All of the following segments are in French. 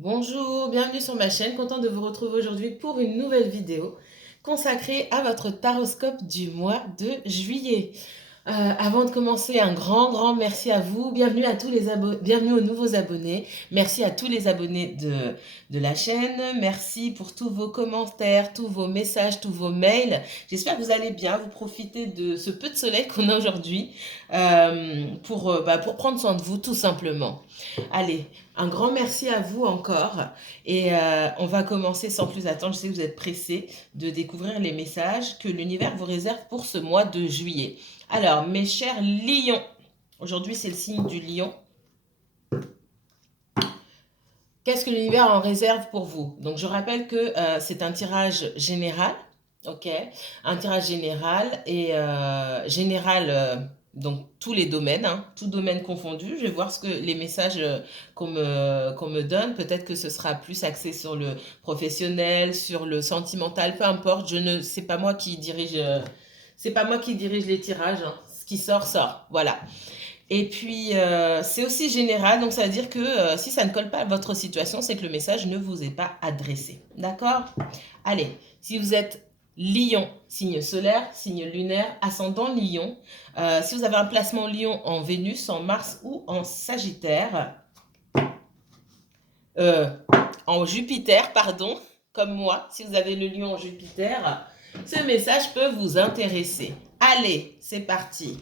Bonjour, bienvenue sur ma chaîne, content de vous retrouver aujourd'hui pour une nouvelle vidéo consacrée à votre taroscope du mois de juillet. Avant de commencer, un grand merci à vous. Bienvenue à tous les abonnés, bienvenue aux nouveaux abonnés. Merci à tous les abonnés de la chaîne. Merci pour tous vos commentaires, tous vos messages, tous vos mails. J'espère que vous allez bien, vous profitez de ce peu de soleil qu'on a aujourd'hui pour prendre soin de vous tout simplement. Allez, un grand merci à vous encore et on va commencer sans plus attendre. Je sais que vous êtes pressés de découvrir les messages que l'univers vous réserve pour ce mois de juillet. Alors, mes chers lions, aujourd'hui c'est le signe du lion. Qu'est-ce que l'univers en réserve pour vous? Donc, je rappelle que c'est un tirage général, ok? Un tirage général et donc tous les domaines, hein, tout domaine confondu. Je vais voir ce que les messages qu'on me donne. Peut-être que ce sera plus axé sur le professionnel, sur le sentimental, peu importe. Je ne, c'est pas moi qui dirige, c'est pas moi qui dirige les tirages, hein. Ce qui sort, sort. Voilà. Et puis, c'est aussi général, donc ça veut dire que si ça ne colle pas à votre situation, c'est que le message ne vous est pas adressé. D'accord? Allez, si vous êtes Lion, signe solaire, signe lunaire, ascendant Lion, si vous avez un placement Lion en Vénus, en Mars ou en Sagittaire, en Jupiter, pardon, comme moi, si vous avez le Lion en Jupiter, ce message peut vous intéresser. Allez, c'est parti.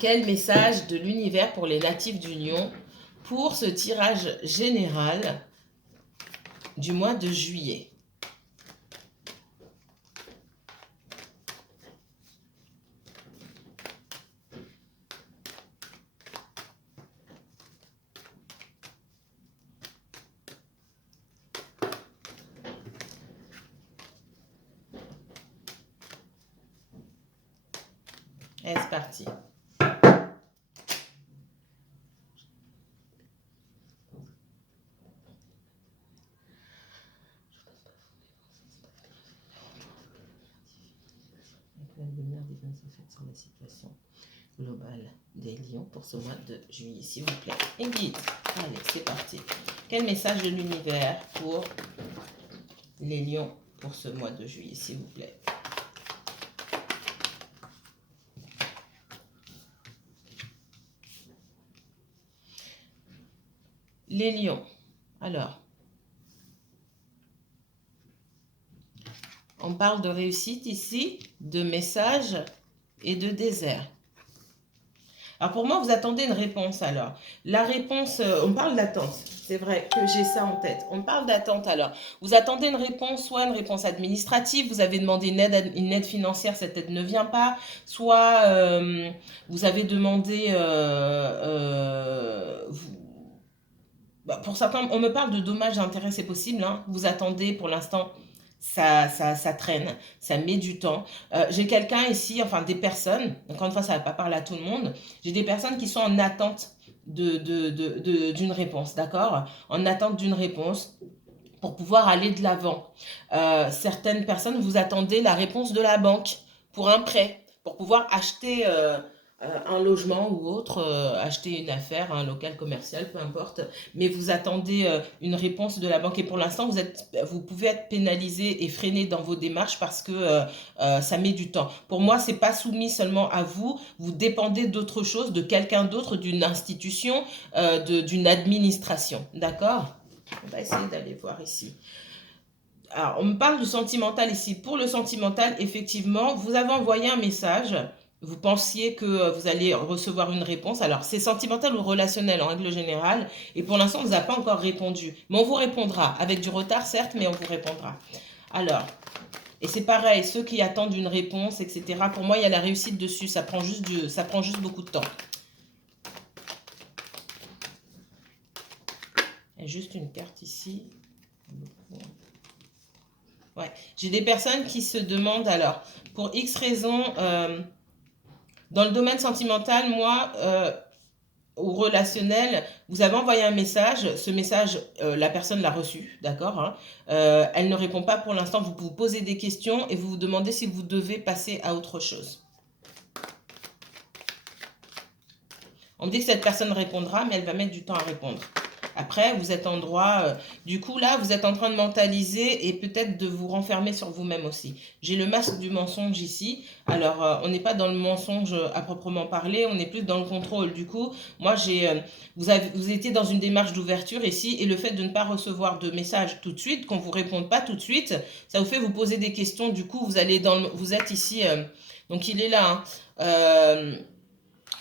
Quel message de l'univers pour les natifs d'Union pour ce tirage général du mois de juillet? Et c'est parti. La lumière divine s'effectue sur la situation globale des lions pour ce mois de juillet, s'il vous plaît. Et guide. Allez, c'est parti. Quel message de l'univers pour les lions pour ce mois de juillet, s'il vous plaît? Les lions. Alors, on parle de réussite ici, de message et de désert. Alors pour moi, vous attendez une réponse alors. La réponse, on parle d'attente. C'est vrai que j'ai ça en tête. On parle d'attente alors. Vous attendez une réponse, soit une réponse administrative, vous avez demandé une aide financière, cette aide ne vient pas, soit vous avez demandé, pour certains, on me parle de dommages et intérêts, c'est possible, hein. Vous attendez pour l'instant, ça traîne, ça met du temps. J'ai quelqu'un ici, enfin des personnes, encore une fois, ça ne va pas parler à tout le monde, j'ai des personnes qui sont en attente d'une réponse, d'accord? En attente d'une réponse pour pouvoir aller de l'avant. Certaines personnes, vous attendez la réponse de la banque pour un prêt, pour pouvoir acheter un logement ou autre, acheter une affaire, un local commercial, peu importe. Mais vous attendez une réponse de la banque et pour l'instant, vous pouvez être pénalisé et freiné dans vos démarches parce que ça met du temps. Pour moi, c'est pas soumis seulement à vous. Vous dépendez d'autre chose, de quelqu'un d'autre, d'une institution, d'une administration. D'accord? On va essayer d'aller voir ici. Alors, on me parle du sentimental ici. Pour le sentimental, effectivement, vous avez envoyé un message. Vous pensiez que vous allez recevoir une réponse. Alors, c'est sentimental ou relationnel en règle générale. Et pour l'instant, on ne vous a pas encore répondu. Mais on vous répondra. Avec du retard, certes, mais on vous répondra. Alors, et c'est pareil, ceux qui attendent une réponse, etc. Pour moi, il y a la réussite dessus. Ça prend juste beaucoup de temps. Il y a juste une carte ici. Ouais. J'ai des personnes qui se demandent, alors, pour X raisons, dans le domaine sentimental, moi, ou relationnel, vous avez envoyé un message, ce message, la personne l'a reçu, d'accord, hein, elle ne répond pas pour l'instant, vous vous posez des questions et vous vous demandez si vous devez passer à autre chose. On me dit que cette personne répondra, mais elle va mettre du temps à répondre. Après, vous êtes en droit, du coup là, vous êtes en train de mentaliser et peut-être de vous renfermer sur vous-même aussi. J'ai le masque du mensonge ici. Alors, on n'est pas dans le mensonge à proprement parler, on est plus dans le contrôle. Du coup, moi, vous étiez dans une démarche d'ouverture ici et le fait de ne pas recevoir de message tout de suite, qu'on vous réponde pas tout de suite, ça vous fait vous poser des questions. Du coup, vous êtes ici, donc il est là, hein.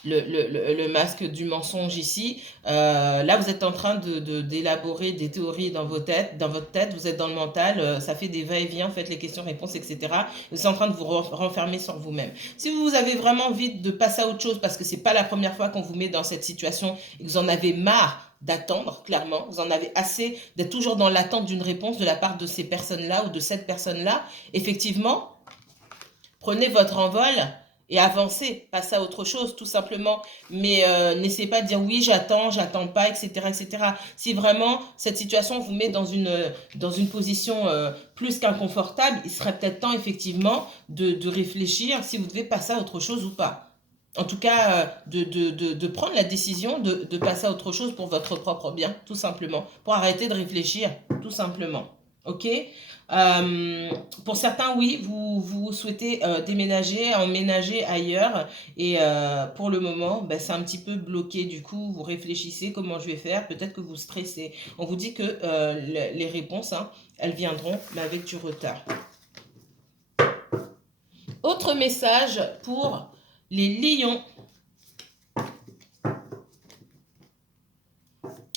Le masque du mensonge ici. Là, vous êtes en train d'élaborer des théories dans votre tête, vous êtes dans le mental, ça fait des va-et-vient, faites les questions-réponses, etc. Vous êtes en train de vous renfermer sur vous-même. Si vous avez vraiment envie de passer à autre chose, parce que c'est pas la première fois qu'on vous met dans cette situation et que vous en avez marre d'attendre, clairement, vous en avez assez d'être toujours dans l'attente d'une réponse de la part de ces personnes-là ou de cette personne-là, effectivement, prenez votre envol et avancez, passez à autre chose, tout simplement. Mais n'essayez pas de dire oui, j'attends pas, etc., etc. Si vraiment cette situation vous met dans une position plus qu'inconfortable, il serait peut-être temps, effectivement, de réfléchir si vous devez passer à autre chose ou pas. En tout cas, de prendre la décision de passer à autre chose pour votre propre bien, tout simplement. Pour arrêter de réfléchir, tout simplement. Ok? Pour certains, oui, vous souhaitez déménager, emménager ailleurs. Et pour le moment, ben, c'est un petit peu bloqué. Du coup, vous réfléchissez comment je vais faire. Peut-être que vous stressez. On vous dit que les réponses, hein, elles viendront, mais avec du retard. Autre message pour les lions.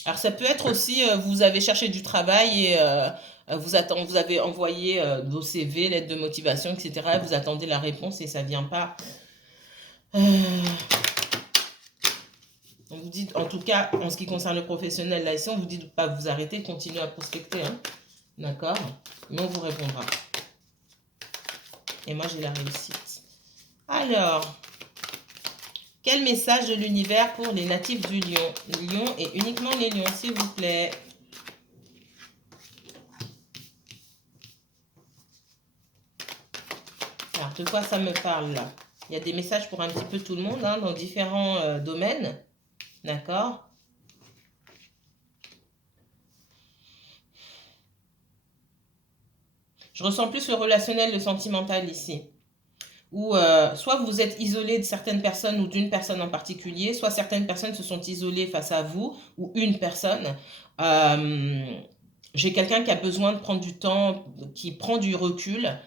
Alors ça peut être aussi, vous avez cherché du travail et vous avez envoyé vos CV, lettres de motivation, etc. Vous attendez la réponse et ça ne vient pas. On vous dit, en tout cas, en ce qui concerne le professionnel, là ici, on vous dit de ne pas vous arrêter, continuer à prospecter. Hein. D'accord? Mais on vous répondra. Et moi, j'ai la réussite. Alors, quel message de l'univers pour les natifs du lion? Lion et uniquement les lions, s'il vous plaît. Alors, de quoi ça me parle là? Il y a des messages pour un petit peu tout le monde, hein, dans différents domaines. D'accord? Je ressens plus le relationnel, le sentimental ici. Ou soit vous êtes isolé de certaines personnes ou d'une personne en particulier, soit certaines personnes se sont isolées face à vous ou une personne. J'ai quelqu'un qui a besoin de prendre du temps, qui prend du recul,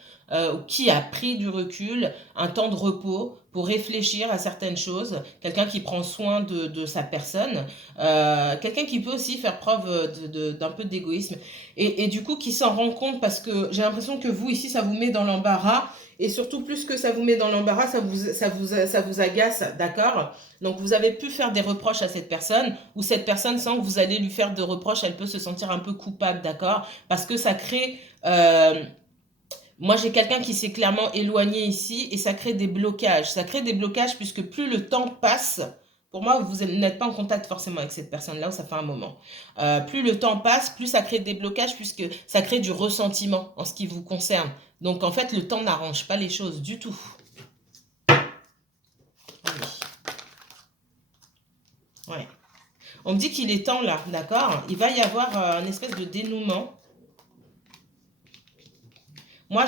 qui a pris du recul, un temps de repos pour réfléchir à certaines choses, quelqu'un qui prend soin de sa personne, quelqu'un qui peut aussi faire preuve d'un peu d'égoïsme et du coup qui s'en rend compte parce que j'ai l'impression que vous ici ça vous met dans l'embarras et surtout plus que ça vous met dans l'embarras, ça vous agace, d'accord? Donc vous avez pu faire des reproches à cette personne ou cette personne sans que vous allez lui faire de reproches, elle peut se sentir un peu coupable, d'accord? Parce que ça crée... moi, j'ai quelqu'un qui s'est clairement éloigné ici et ça crée des blocages. Ça crée des blocages puisque plus le temps passe, pour moi, vous n'êtes pas en contact forcément avec cette personne-là où ça fait un moment. Plus le temps passe, plus ça crée des blocages puisque ça crée du ressentiment en ce qui vous concerne. Donc, en fait, le temps n'arrange pas les choses du tout. Allez. Ouais. On me dit qu'il est temps là, d'accord? Il va y avoir un espèce de dénouement. Moi,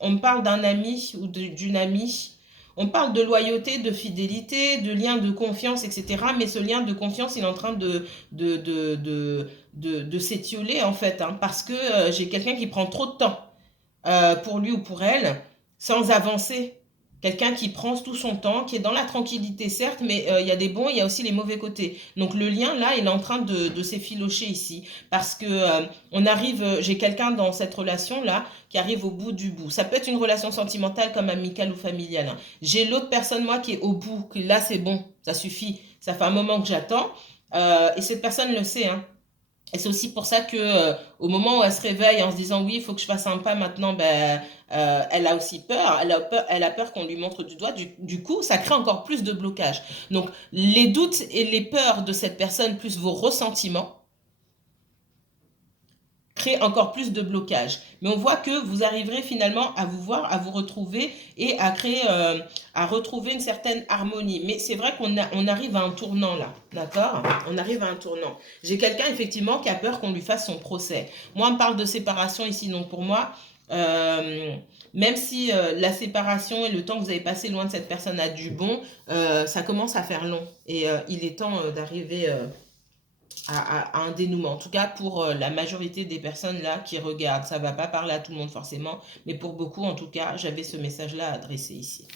on me parle d'un ami ou d'une amie. On parle de loyauté, de fidélité, de lien de confiance, etc. Mais ce lien de confiance, il est en train de s'étioler, en fait. Hein, parce que j'ai quelqu'un qui prend trop de temps pour lui ou pour elle, sans avancer. Quelqu'un qui prend tout son temps, qui est dans la tranquillité, certes, mais il y a des bons, il y a aussi les mauvais côtés. Donc le lien, là, il est en train de s'effilocher ici. Parce que on arrive, j'ai quelqu'un dans cette relation-là qui arrive au bout du bout. Ça peut être une relation sentimentale comme amicale ou familiale. Hein. J'ai l'autre personne, moi, qui est au bout, que là, c'est bon, ça suffit. Ça fait un moment que j'attends. Et cette personne le sait, hein. Et c'est aussi pour ça que au moment où elle se réveille en se disant oui, il faut que je fasse un pas maintenant, ben, elle a aussi peur. Elle a peur qu'on lui montre du doigt. Du coup, ça crée encore plus de blocage. Donc, les doutes et les peurs de cette personne, plus vos ressentiments, créer encore plus de blocages. Mais on voit que vous arriverez finalement à vous voir, à vous retrouver et à créer, à retrouver une certaine harmonie. Mais c'est vrai on arrive à un tournant là, d'accord? On arrive à un tournant. J'ai quelqu'un effectivement qui a peur qu'on lui fasse son procès. Moi, on me parle de séparation ici, donc pour moi, euh, même si la séparation et le temps que vous avez passé loin de cette personne a du bon, ça commence à faire long. Et il est temps d'arriver à un dénouement. En tout cas, pour la majorité des personnes là qui regardent, ça ne va pas parler à tout le monde forcément, mais pour beaucoup en tout cas, j'avais ce message-là à adresser ici.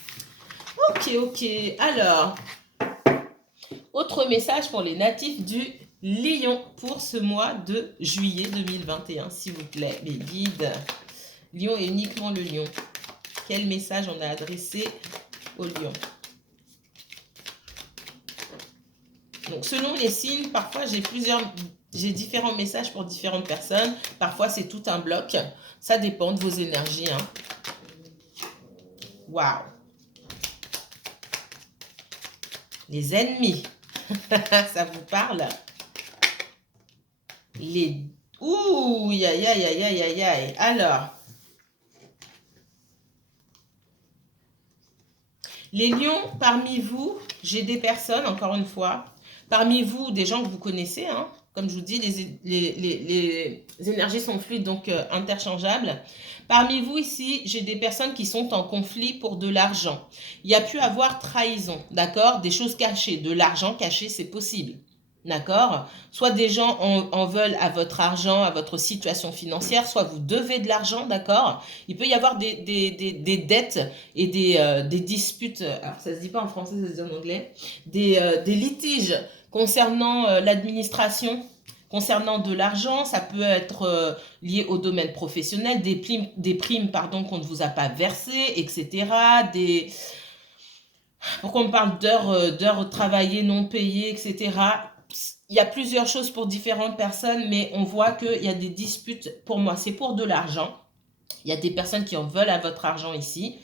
Ok, ok. Alors, autre message pour les natifs du Lion pour ce mois de juillet 2021, s'il vous plaît, les guides. Lion et uniquement le Lion. Quel message on a adressé au Lion? Donc, selon les signes, parfois j'ai différents messages pour différentes personnes. Parfois, c'est tout un bloc. Ça dépend de vos énergies. Hein. Waouh! Les ennemis. Ça vous parle? Les... Ouh, aïe, aïe, aïe, aïe, aïe, aïe. Alors, les lions, parmi vous, j'ai des personnes, encore une fois, parmi vous, des gens que vous connaissez, hein, comme je vous dis, les énergies sont fluides, donc interchangeables. Parmi vous ici, j'ai des personnes qui sont en conflit pour de l'argent. Il y a pu avoir trahison, d'accord? Des choses cachées, de l'argent caché, c'est possible. D'accord? Soit des gens en veulent à votre argent, à votre situation financière, soit vous devez de l'argent, d'accord? Il peut y avoir des dettes et des disputes, alors ça se dit pas en français, ça se dit en anglais, des litiges concernant l'administration, concernant de l'argent, ça peut être lié au domaine professionnel, des primes pardon, qu'on ne vous a pas versées, etc. Pourquoi on parle d'heures travaillées non payées, etc. Il y a plusieurs choses pour différentes personnes, mais on voit qu'il y a des disputes. Pour moi, c'est pour de l'argent. Il y a des personnes qui en veulent à votre argent ici,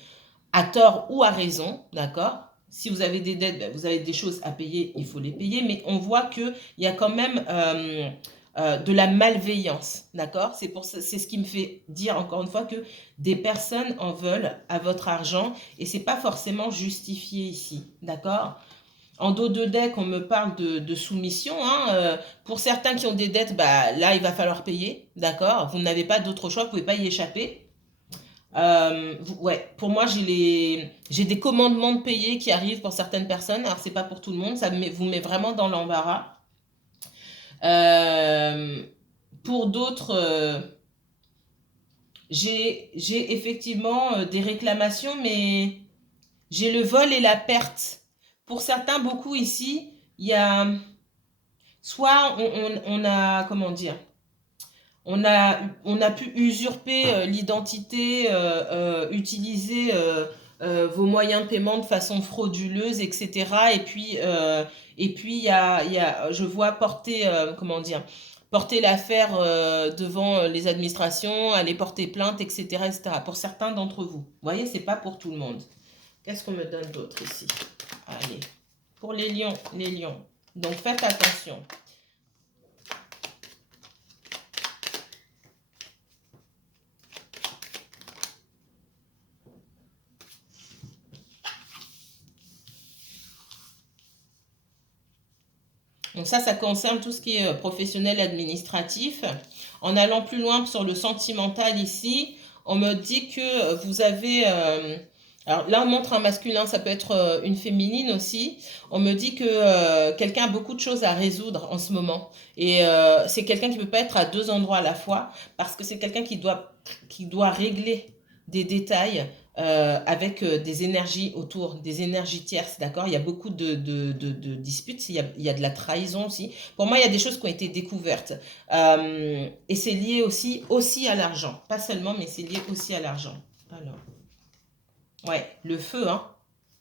à tort ou à raison, d'accord? Si vous avez des dettes, vous avez des choses à payer, il faut les payer, mais on voit qu'il y a quand même de la malveillance, d'accord? C'est ce qui me fait dire encore une fois que des personnes en veulent à votre argent et c'est pas forcément justifié ici, d'accord? En dos de deck, on me parle de soumission. Hein, pour certains qui ont des dettes, bah, là, il va falloir payer, d'accord? Vous n'avez pas d'autre choix, vous ne pouvez pas y échapper. Ouais, pour moi, j'ai des commandements de payer qui arrivent pour certaines personnes. Alors, c'est pas pour tout le monde, ça vous met vraiment dans l'embarras. Pour d'autres, j'ai effectivement des réclamations, mais j'ai le vol et la perte. Pour certains, beaucoup ici, il y a soit on a, comment dire, on a pu usurper l'identité, utiliser vos moyens de paiement de façon frauduleuse, etc. Et puis je vois porter, comment dire, porter l'affaire devant les administrations, aller porter plainte, etc., etc. Pour certains d'entre vous. Vous voyez, c'est pas pour tout le monde. Qu'est-ce qu'on me donne d'autre ici? Allez, pour les lions, les lions. Donc faites attention. Donc ça concerne tout ce qui est professionnel, administratif. En allant plus loin sur le sentimental ici, on me dit que vous avez... alors là, on montre un masculin, ça peut être une féminine aussi. On me dit que quelqu'un a beaucoup de choses à résoudre en ce moment. Et c'est quelqu'un qui ne peut pas être à deux endroits à la fois parce que c'est quelqu'un qui doit régler des détails avec des énergies autour, des énergies tierces, d'accord? Il y a beaucoup de disputes, il y a de la trahison aussi. Pour moi, il y a des choses qui ont été découvertes. Et c'est lié aussi à l'argent. Pas seulement, mais c'est lié aussi à l'argent. Alors, ouais, le feu, hein.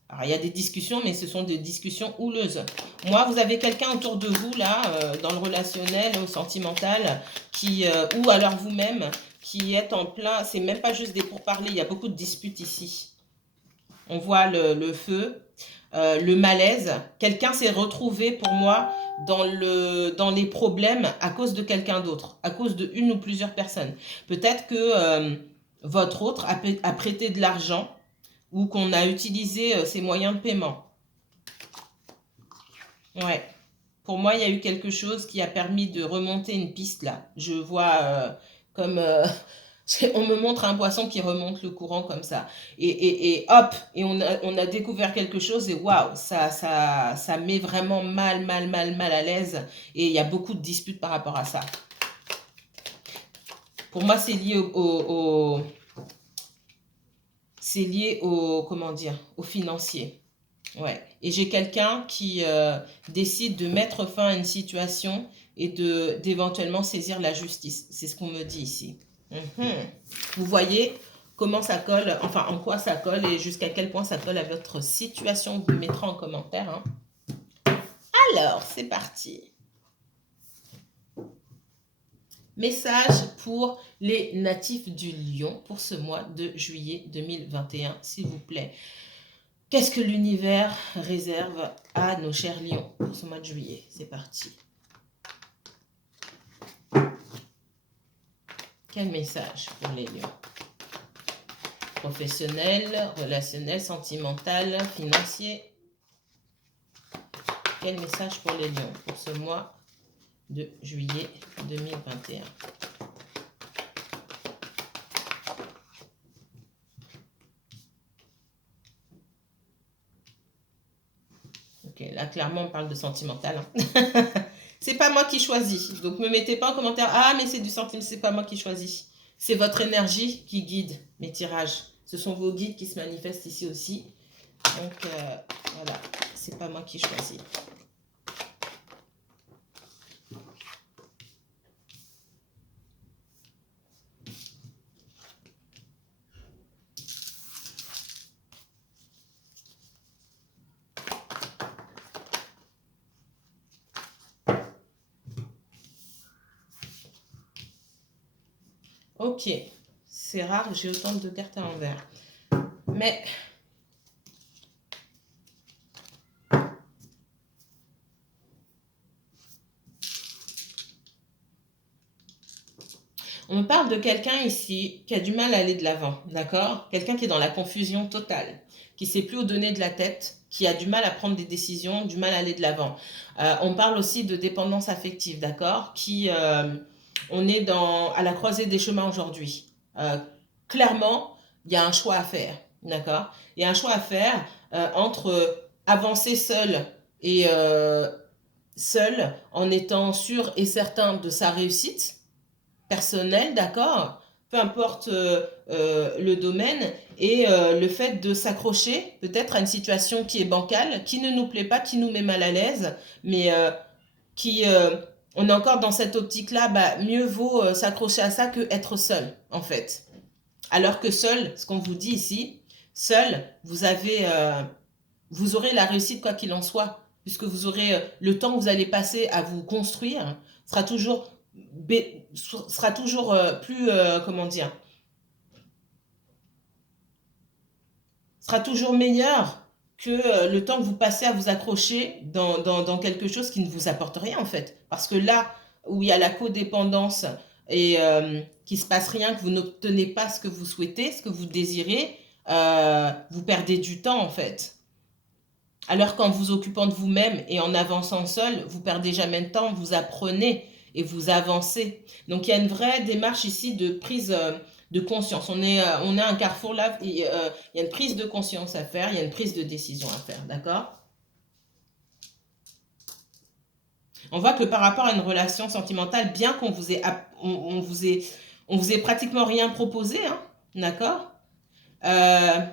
Alors, il y a des discussions, mais ce sont des discussions houleuses. Moi, vous avez quelqu'un autour de vous, là, dans le relationnel, au sentimental, ou alors vous-même, qui êtes en plein, c'est même pas juste des pourparlers, il y a beaucoup de disputes ici. On voit le feu, le malaise. Quelqu'un s'est retrouvé, pour moi, dans les problèmes à cause de quelqu'un d'autre, à cause de une ou plusieurs personnes. Peut-être que votre autre a prêté de l'argent ou qu'on a utilisé ses moyens de paiement. Ouais. Pour moi, il y a eu quelque chose qui a permis de remonter une piste là. Je vois comme... on me montre un poisson qui remonte le courant comme ça. Et hop, et on a découvert quelque chose et waouh, ça met vraiment mal à l'aise. Et il y a beaucoup de disputes par rapport à ça. Pour moi, c'est lié c'est lié au, comment dire, au financier. Ouais. Et j'ai quelqu'un qui décide de mettre fin à une situation et d'éventuellement saisir la justice. C'est ce qu'on me dit ici. Vous voyez comment ça colle, enfin en quoi ça colle et jusqu'à quel point ça colle à votre situation. Vous me mettrez en commentaire. Hein. Alors, c'est parti. Message pour les natifs du Lion pour ce mois de juillet 2021, s'il vous plaît. Qu'est-ce que l'univers réserve à nos chers lions pour ce mois de juillet? C'est parti. Quel message pour les lions? Professionnel, relationnel, sentimental, financier. Quel message pour les lions pour ce mois de juillet 2021? Ok, là clairement on parle de sentimental. Hein. C'est pas moi qui choisis. Donc me mettez pas en commentaire. Ah mais c'est du sentiment, c'est pas moi qui choisis. C'est votre énergie qui guide mes tirages. Ce sont vos guides qui se manifestent ici aussi. Donc voilà, c'est pas moi qui choisis. Ok, c'est rare, j'ai autant de cartes à l'envers. Mais on me parle de quelqu'un ici qui a du mal à aller de l'avant, d'accord? Quelqu'un qui est dans la confusion totale, qui ne sait plus où donner de la tête, qui a du mal à prendre des décisions, du mal à aller de l'avant. On parle aussi de dépendance affective, d'accord? On est à la croisée des chemins aujourd'hui. Clairement, il y a un choix à faire, d'accord? Il y a un choix à faire entre avancer seul et seul en étant sûr et certain de sa réussite personnelle, d'accord? Peu importe le domaine, et le fait de s'accrocher peut-être à une situation qui est bancale, qui ne nous plaît pas, qui nous met mal à l'aise, mais on est encore dans cette optique-là, bah, mieux vaut s'accrocher à ça que être seul, en fait. Alors que seul, ce qu'on vous dit ici, seul, vous aurez la réussite quoi qu'il en soit, puisque vous aurez le temps que vous allez passer à vous construire sera toujours plus comment dire, sera toujours meilleur que le temps que vous passez à vous accrocher dans quelque chose qui ne vous apporte rien en fait. Parce que là où il y a la codépendance et qu'il ne se passe rien, que vous n'obtenez pas ce que vous souhaitez, ce que vous désirez, vous perdez du temps en fait. Alors qu'en vous occupant de vous-même et en avançant seul, vous perdez jamais de temps, vous apprenez et vous avancez. Donc il y a une vraie démarche ici de prise de conscience. On est à un carrefour là, il y a une prise de conscience à faire, il y a une prise de décision à faire, d'accord? On voit que par rapport à une relation sentimentale, bien qu'on vous ait, on vous ait pratiquement rien proposé, hein, d'accord? On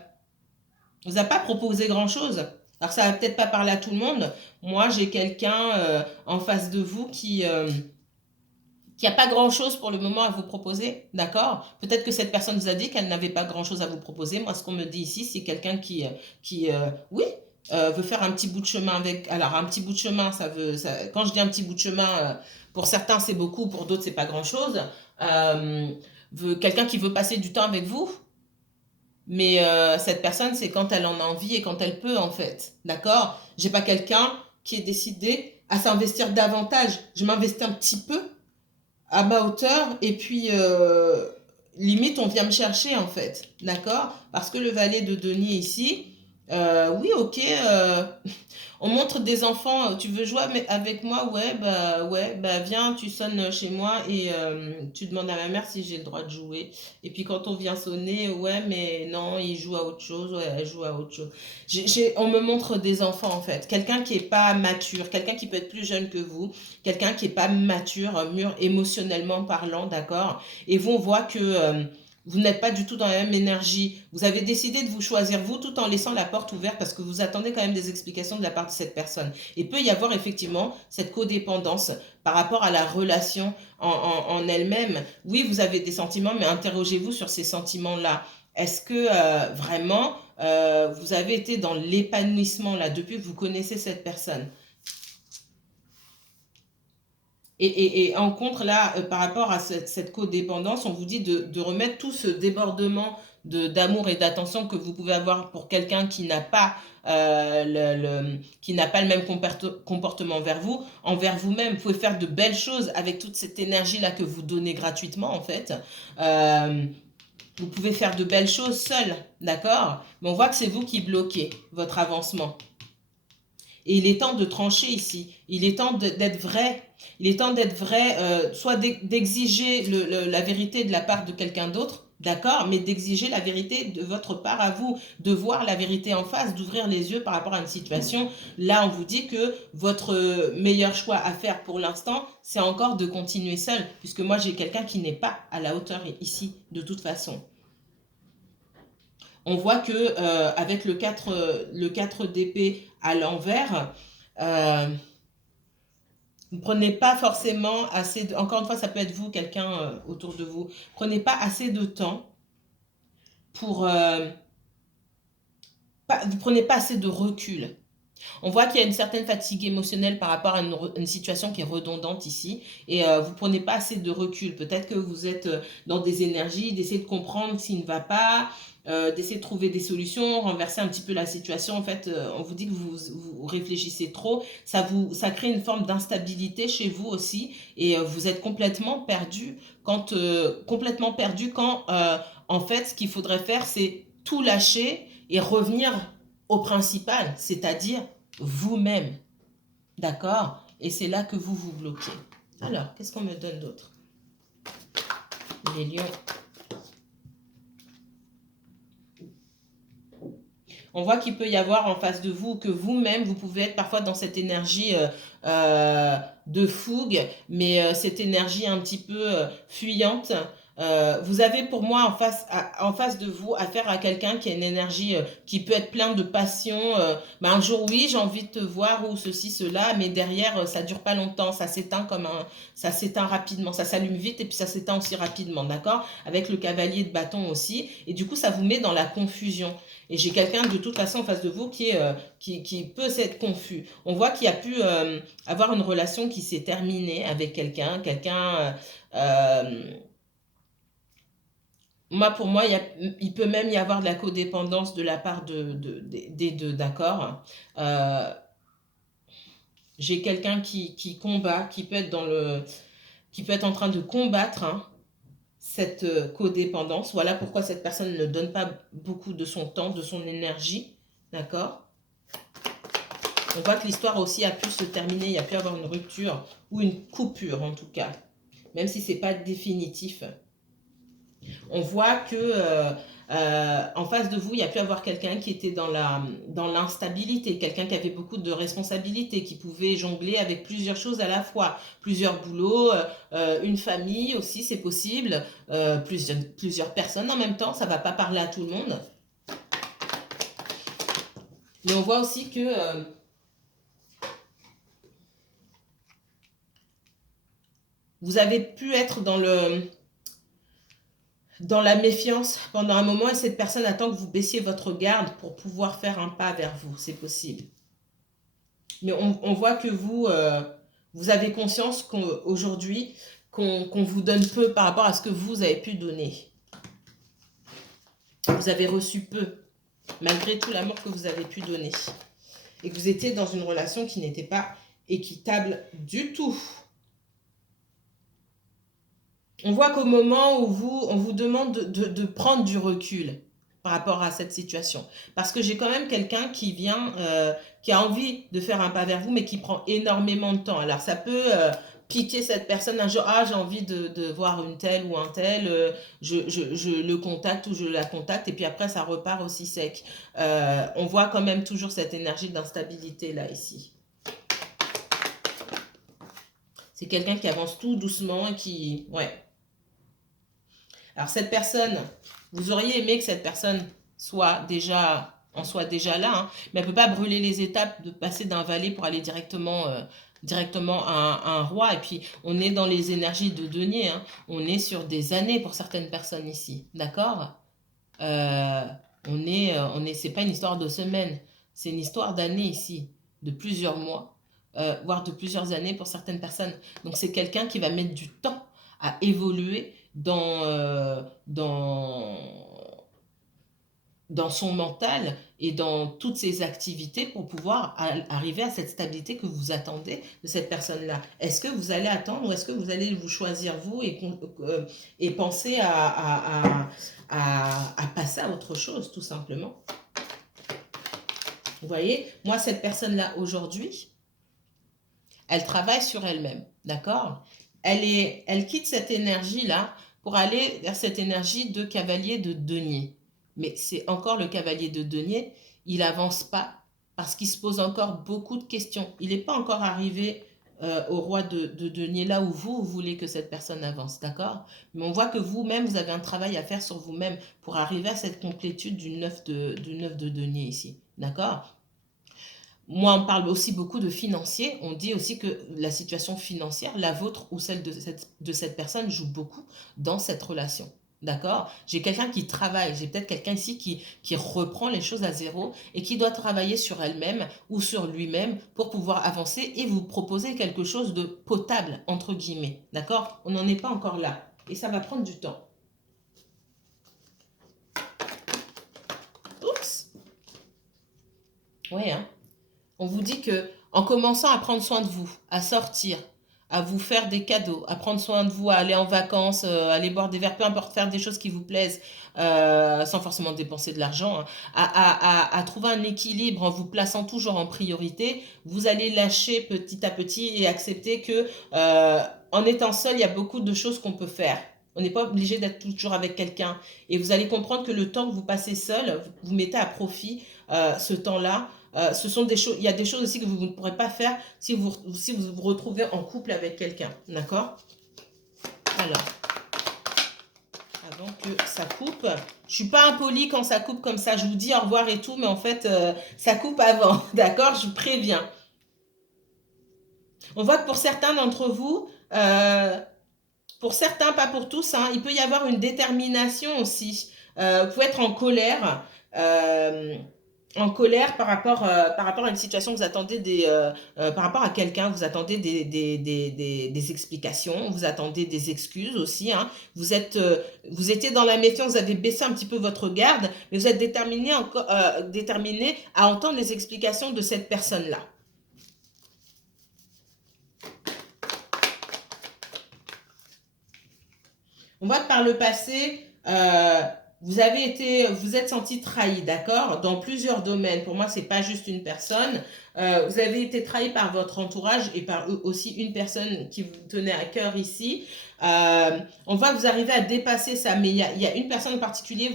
vous a pas proposé grand-chose. Alors ça va peut-être pas parler à tout le monde. Moi, j'ai quelqu'un en face de vous qui a pas grand-chose pour le moment à vous proposer, d'accord? Peut-être que cette personne vous a dit qu'elle n'avait pas grand-chose à vous proposer. Moi, ce qu'on me dit ici, c'est quelqu'un oui, veut faire un petit bout de chemin avec... Alors, un petit bout de chemin, quand je dis un petit bout de chemin, pour certains, c'est beaucoup, pour d'autres, c'est pas grand-chose. Quelqu'un qui veut passer du temps avec vous, mais cette personne, c'est quand elle en a envie et quand elle peut, en fait. D'accord? J'ai pas quelqu'un qui est décidé à s'investir davantage. Je m'investis un petit peu à ma hauteur et puis limite on vient me chercher en fait, d'accord? Parce que le valet de denier ici, oui ok, on montre des enfants, tu veux jouer avec moi? Ouais, bah viens, tu sonnes chez moi et tu demandes à ma mère si j'ai le droit de jouer. Et puis quand on vient sonner, ouais, mais non, il joue à autre chose, ouais, elle joue à autre chose. On me montre des enfants en fait, quelqu'un qui est pas mature, quelqu'un qui peut être plus jeune que vous, quelqu'un qui est pas mature, mûr émotionnellement parlant, d'accord? Et vous, on voit que vous n'êtes pas du tout dans la même énergie. Vous avez décidé de vous choisir vous tout en laissant la porte ouverte parce que vous attendez quand même des explications de la part de cette personne. Il peut y avoir effectivement cette codépendance par rapport à la relation en elle-même. Oui, vous avez des sentiments, mais interrogez-vous sur ces sentiments-là. Est-ce que vraiment vous avez été dans l'épanouissement là depuis que vous connaissez cette personne? Et en contre, là, par rapport à cette codépendance, on vous dit de remettre tout ce débordement d'amour et d'attention que vous pouvez avoir pour quelqu'un qui n'a pas, qui n'a pas le même comportement envers vous-même. Vous pouvez faire de belles choses avec toute cette énergie-là que vous donnez gratuitement, en fait. Euh, vous pouvez faire de belles choses seul, d'accord? Mais on voit que c'est vous qui bloquez votre avancement. Et il est temps de trancher ici. Il est temps d'être vrai. Il est temps d'être vrai, soit d'exiger la vérité de la part de quelqu'un d'autre, d'accord, mais d'exiger la vérité de votre part à vous, de voir la vérité en face, d'ouvrir les yeux par rapport à une situation. Là, on vous dit que votre meilleur choix à faire pour l'instant, c'est encore de continuer seul, puisque moi, j'ai quelqu'un qui n'est pas à la hauteur ici, de toute façon. On voit que avec le 4 d'épée à l'envers, vous prenez pas forcément assez de, encore une fois, ça peut être vous, quelqu'un autour de vous, prenez pas assez de temps pour, vous prenez pas assez de recul. On voit qu'il y a une certaine fatigue émotionnelle par rapport à une situation qui est redondante ici et vous ne prenez pas assez de recul. Peut-être que vous êtes dans des énergies, d'essayer de comprendre ce qui ne va pas, d'essayer de trouver des solutions, renverser un petit peu la situation. En fait, on vous dit que vous réfléchissez trop. Ça crée une forme d'instabilité chez vous aussi et vous êtes complètement perdu quand en fait, ce qu'il faudrait faire, c'est tout lâcher et revenir au principal, c'est-à-dire vous-même. D'accord? Et c'est là que vous vous bloquez. Alors, qu'est-ce qu'on me donne d'autre? Les lions. On voit qu'il peut y avoir en face de vous que vous-même, vous pouvez être parfois dans cette énergie de fougue, mais cette énergie un petit peu fuyante. Vous avez pour moi en face de vous affaire à quelqu'un qui a une énergie qui peut être pleine de passion. Ben un jour oui, j'ai envie de te voir ou ceci, cela, mais derrière ça dure pas longtemps, ça s'éteint rapidement, ça s'allume vite et puis ça s'éteint aussi rapidement, d'accord? Avec le cavalier de bâton aussi, et du coup ça vous met dans la confusion. Et j'ai quelqu'un de toute façon en face de vous qui peut s'être confus. On voit qu'il y a pu avoir une relation qui s'est terminée avec moi, pour moi, il peut même y avoir de la codépendance de la part des deux, d'accord? Euh, j'ai quelqu'un qui combat, qui peut être en train de combattre hein, cette codépendance. Voilà pourquoi cette personne ne donne pas beaucoup de son temps, de son énergie, d'accord? On voit que l'histoire aussi a pu se terminer, il y a pu avoir une rupture ou une coupure en tout cas, même si ce n'est pas définitif. On voit que en face de vous, il y a pu avoir quelqu'un qui était dans l'instabilité, quelqu'un qui avait beaucoup de responsabilités, qui pouvait jongler avec plusieurs choses à la fois, plusieurs boulots, une famille aussi, c'est possible, plusieurs personnes en même temps, ça ne va pas parler à tout le monde. Mais on voit aussi que vous avez pu être dans la méfiance pendant un moment et cette personne attend que vous baissiez votre garde pour pouvoir faire un pas vers vous. C'est possible. Mais on voit que vous avez conscience qu'aujourd'hui, qu'on vous donne peu par rapport à ce que vous avez pu donner. Vous avez reçu peu, malgré tout l'amour que vous avez pu donner. Et que vous étiez dans une relation qui n'était pas équitable du tout. On voit qu'au moment où on vous demande de prendre du recul par rapport à cette situation. Parce que j'ai quand même quelqu'un qui vient, qui a envie de faire un pas vers vous, mais qui prend énormément de temps. Alors ça peut piquer cette personne un jour, ah j'ai envie de voir une telle ou un tel, je le contacte ou je la contacte, et puis après ça repart aussi sec. On voit quand même toujours cette énergie d'instabilité là, ici. C'est quelqu'un qui avance tout doucement et qui... Ouais. Alors cette personne, vous auriez aimé que cette personne en soit déjà là, hein, mais elle ne peut pas brûler les étapes de passer d'un valet pour aller directement, directement à un roi. Et puis on est dans les énergies de denier, hein. On est sur des années pour certaines personnes ici, d'accord. C'est pas une histoire de semaines, c'est une histoire d'années ici, de plusieurs mois, voire de plusieurs années pour certaines personnes. Donc c'est quelqu'un qui va mettre du temps à évoluer dans son mental et dans toutes ses activités pour pouvoir arriver à cette stabilité que vous attendez de cette personne-là. Est-ce que vous allez attendre ou est-ce que vous allez vous choisir vous et penser à passer à autre chose, tout simplement? Vous voyez, moi, cette personne-là, aujourd'hui, elle travaille sur elle-même, d'accord? Elle quitte cette énergie-là pour aller vers cette énergie de cavalier de denier. Mais c'est encore le cavalier de denier, il n'avance pas parce qu'il se pose encore beaucoup de questions. Il n'est pas encore arrivé au roi de denier là où vous voulez que cette personne avance, d'accord? Mais on voit que vous-même, vous avez un travail à faire sur vous-même pour arriver à cette complétude du 9 de denier ici, d'accord? Moi, on parle aussi beaucoup de financier. On dit aussi que la situation financière, la vôtre ou celle de cette personne, joue beaucoup dans cette relation. D'accord? J'ai quelqu'un qui travaille, j'ai peut-être quelqu'un ici qui reprend les choses à zéro et qui doit travailler sur elle-même ou sur lui-même pour pouvoir avancer et vous proposer quelque chose de potable, entre guillemets. D'accord? On n'en est pas encore là. Et ça va prendre du temps. Oups! Ouais, hein? On vous dit que en commençant à prendre soin de vous, à sortir, à vous faire des cadeaux, à prendre soin de vous, à aller en vacances, aller boire des verres, peu importe, faire des choses qui vous plaisent, sans forcément dépenser de l'argent, hein, à trouver un équilibre en vous plaçant toujours en priorité, vous allez lâcher petit à petit et accepter que en étant seul, il y a beaucoup de choses qu'on peut faire. On n'est pas obligé d'être toujours avec quelqu'un. Et vous allez comprendre que le temps que vous passez seul, vous mettez à profit ce temps-là. Ce sont des choses, il y a des choses aussi que vous ne pourrez pas faire si vous vous retrouvez en couple avec quelqu'un. D'accord? Alors, avant que ça coupe, je suis pas impolie quand ça coupe comme ça. Je vous dis au revoir et tout, mais en fait, ça coupe avant. D'accord? Je vous préviens. On voit que pour certains d'entre vous, pour certains, pas pour tous, hein, il peut y avoir une détermination aussi. Vous pouvez être en colère par rapport à une situation, vous attendez par rapport à quelqu'un, vous attendez des explications, vous attendez des excuses aussi, hein. Vous étiez dans la méfiance, vous avez baissé un petit peu votre garde, mais vous êtes déterminé à entendre les explications de cette personne-là. On voit que par le passé, vous êtes senti trahi, d'accord? Dans plusieurs domaines. Pour moi, c'est pas juste une personne. Vous avez été trahi par votre entourage et par aussi une personne qui vous tenait à cœur ici. On voit que vous arrivez à dépasser ça, mais il y a une personne en particulier,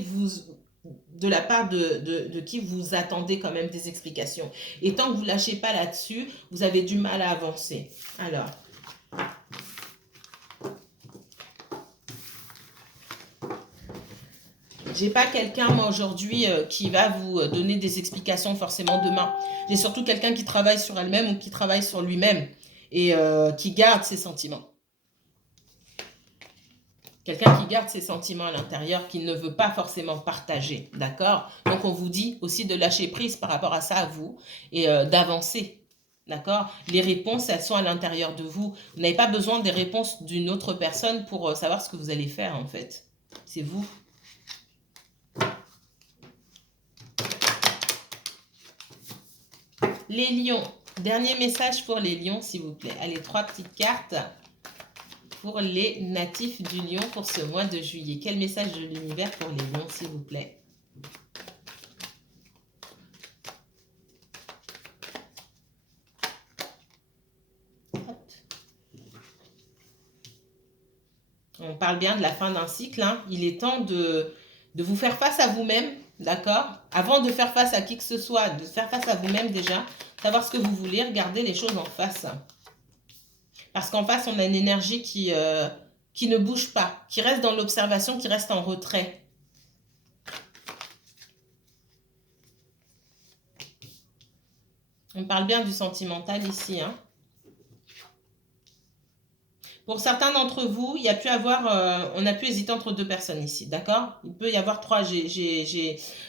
de la part de qui vous attendez quand même des explications. Et tant que vous lâchez pas là-dessus, vous avez du mal à avancer. Alors... J'ai pas quelqu'un, moi, aujourd'hui, qui va vous donner des explications forcément demain. J'ai surtout quelqu'un qui travaille sur elle-même ou qui travaille sur lui-même et qui garde ses sentiments. Quelqu'un qui garde ses sentiments à l'intérieur, qui ne veut pas forcément partager, d'accord? Donc, on vous dit aussi de lâcher prise par rapport à ça, à vous, et d'avancer, d'accord? Les réponses, elles sont à l'intérieur de vous. Vous n'avez pas besoin des réponses d'une autre personne pour savoir ce que vous allez faire, en fait. C'est vous. Les lions, Dernier message pour les lions, s'il vous plaît. Allez, 3 petites cartes pour les natifs du lion pour ce mois de juillet. Quel message de l'univers pour les lions, s'il vous plaît? On parle bien de la fin d'un cycle. Hein. Il est temps de vous faire face à vous-même, d'accord? Avant de faire face à qui que ce soit, de faire face à vous-même déjà, savoir ce que vous voulez, regarder les choses en face. Parce qu'en face, on a une énergie qui ne bouge pas, qui reste dans l'observation, qui reste en retrait. On parle bien du sentimental ici, hein. Pour certains d'entre vous, il y a pu avoir, on a pu hésiter entre deux personnes ici, d'accord? Il peut y avoir trois.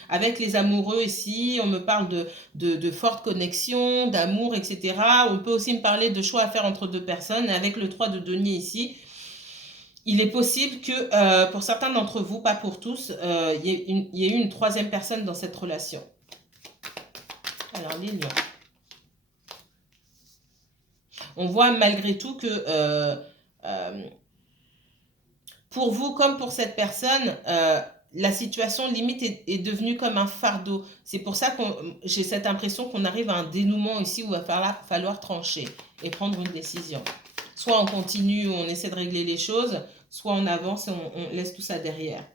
Avec les amoureux ici, on me parle de fortes connexions, d'amour, etc. On peut aussi me parler de choix à faire entre deux personnes. Avec le 3 de denier ici, il est possible que pour certains d'entre vous, pas pour tous, il y ait eu une troisième personne dans cette relation. Alors, les lions. On voit malgré tout que pour vous comme pour cette personne, la situation limite est devenue comme un fardeau. C'est pour ça que j'ai cette impression qu'on arrive à un dénouement ici où il va falloir trancher et prendre une décision. Soit on continue, on essaie de régler les choses, soit on avance et on laisse tout ça derrière.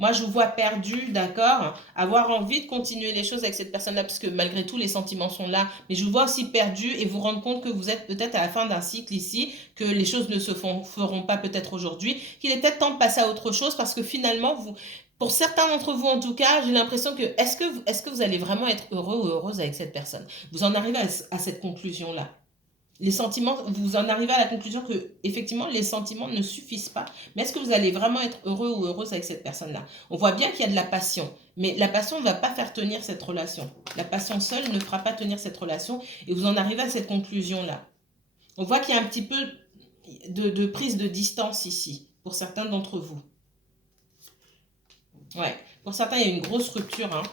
Moi, je vous vois perdu, d'accord? Avoir envie de continuer les choses avec cette personne-là, parce que malgré tout, les sentiments sont là. Mais je vous vois aussi perdu et vous rendre compte que vous êtes peut-être à la fin d'un cycle ici, que les choses ne se feront pas peut-être aujourd'hui, qu'il est peut-être temps de passer à autre chose, parce que finalement, pour certains d'entre vous en tout cas, j'ai l'impression que est-ce que vous allez vraiment être heureux ou heureuse avec cette personne? Vous en arrivez à cette conclusion-là. Les sentiments, vous en arrivez à la conclusion que effectivement les sentiments ne suffisent pas. Mais est-ce que vous allez vraiment être heureux ou heureuse avec cette personne-là? On voit bien qu'il y a de la passion, mais la passion ne va pas faire tenir cette relation. La passion seule ne fera pas tenir cette relation et vous en arrivez à cette conclusion-là. On voit qu'il y a un petit peu de prise de distance ici, pour certains d'entre vous. Ouais, pour certains, il y a une grosse rupture, hein.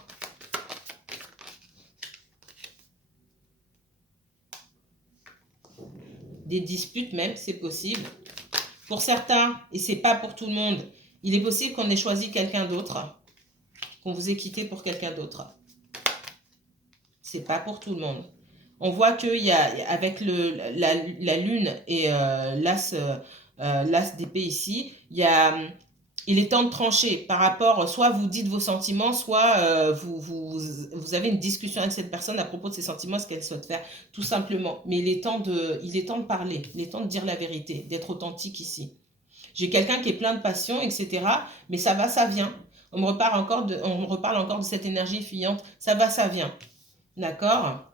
Des disputes même, c'est possible. Pour certains, et c'est pas pour tout le monde, il est possible qu'on ait choisi quelqu'un d'autre, qu'on vous ait quitté pour quelqu'un d'autre. C'est pas pour tout le monde. On voit qu'il y a, avec la lune et l'as d'épée ici, il est temps de trancher par rapport, soit vous dites vos sentiments, soit vous avez une discussion avec cette personne à propos de ses sentiments, ce qu'elle souhaite faire, tout simplement. Mais il est temps de parler, il est temps de dire la vérité, d'être authentique ici. J'ai quelqu'un qui est plein de passion, etc. Mais ça va, ça vient. On me reparle encore de cette énergie fuyante. Ça va, ça vient. D'accord?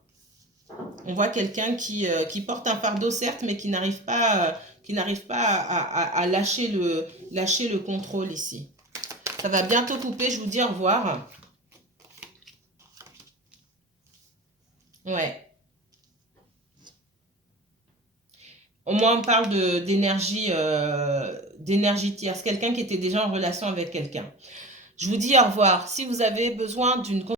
On voit quelqu'un qui porte un fardeau, certes, mais qui n'arrive pas à lâcher le contrôle ici. Ça va bientôt couper, je vous dis au revoir. Ouais. Au moins, on parle d'énergie tierce. Quelqu'un qui était déjà en relation avec quelqu'un. Je vous dis au revoir. Si vous avez besoin d'une